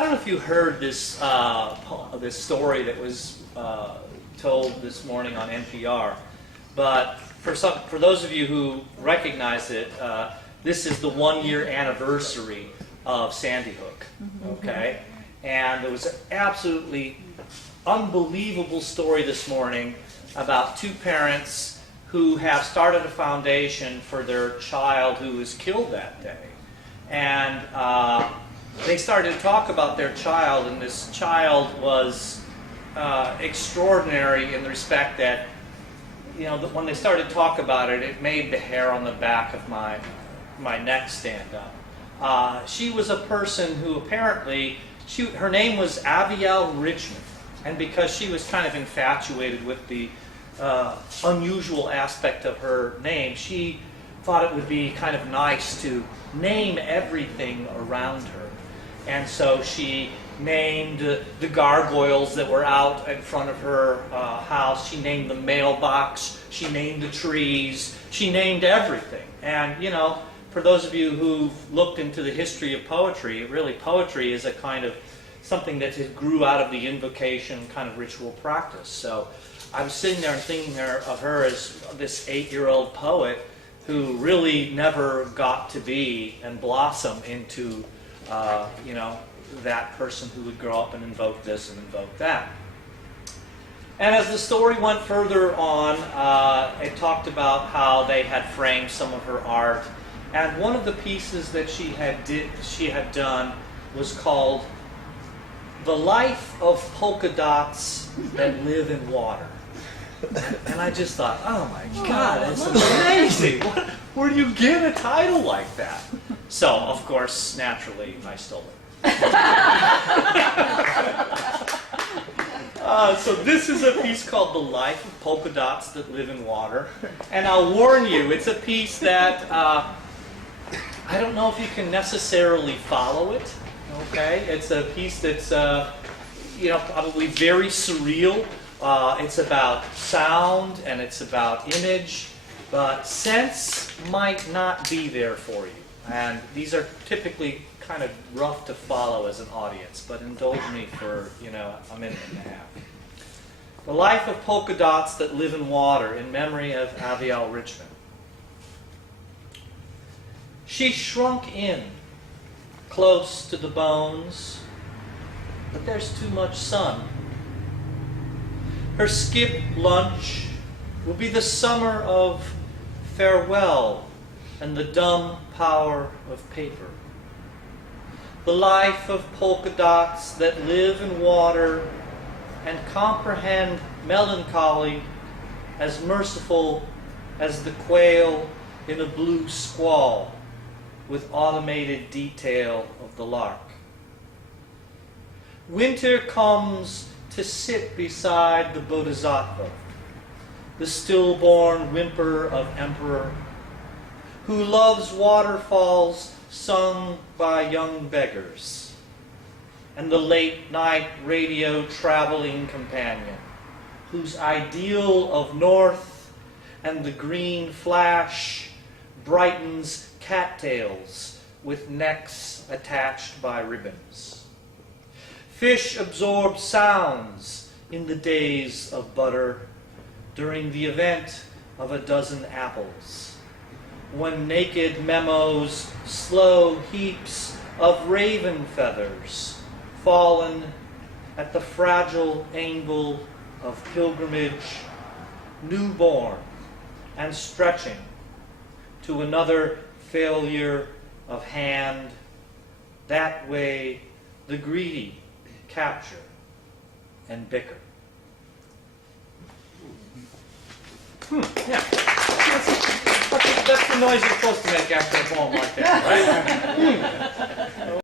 I don't know if you heard this this story that was told this morning on NPR, but for those of you who recognize it, this is the 1-year anniversary of Sandy Hook. Okay, and there was an absolutely unbelievable story this morning about two parents who have started a foundation for their child who was killed that day, and they started to talk about their child, and this child was extraordinary in the respect that, you know, when they started to talk about it, it made the hair on the back of my neck stand up. She was a person who apparently, her name was Avielle Richman, and because she was kind of infatuated with the unusual aspect of her name, she thought it would be kind of nice to name everything around her. And so she named the gargoyles that were out in front of her house. She named the mailbox. She named the trees. She named everything. And, you know, for those of you who've looked into the history of poetry, really poetry is a kind of something that grew out of the invocation kind of ritual practice. So I was sitting there and thinking of her as this 8-year-old poet who really never got to be and blossom into you know, that person who would grow up and invoke this and invoke that. And as the story went further on, it talked about how they had framed some of her art. And one of the pieces that she had done was called "The Life of Polka Dots That Live in Water." And I just thought, oh my God, that's amazing. Where do you get a title like that? So, of course, naturally, I stole it. So this is a piece called "The Life of Polka Dots That Live in Water." And I'll warn you, it's a piece that I don't know if you can necessarily follow it. Okay? It's a piece that's, you know, probably very surreal. It's about sound and it's about image, but sense might not be there for you. And these are typically kind of rough to follow as an audience, but indulge me for, you know, a minute and a half. The Life of Polka Dots That Live in Water, in memory of Avielle Richman. She shrunk in, close to the bones, but there's too much sun. Her skip lunch will be the summer of farewell and the dumb power of paper. The life of polka dots that live in water and comprehend melancholy as merciful as the quail in a blue squall with automated detail of the lark. Winter comes to sit beside the boddhisattva, the stillborn whimper of emperor, who loves waterfalls sung by young beggars, and the late-night radio traveling companion, whose ideal of north and the green flash brightens cattails with necks attached by ribbons. Fish absorb sounds in the days of butter during the event of a dozen apples, when naked memos slow heaps of raven feathers fallen at the fragile angle of pilgrimage, newborn and stretching to another failure of hand. That way the greedy capture and bicker. Yeah. That's the noise you're supposed to make after a poem like that, right?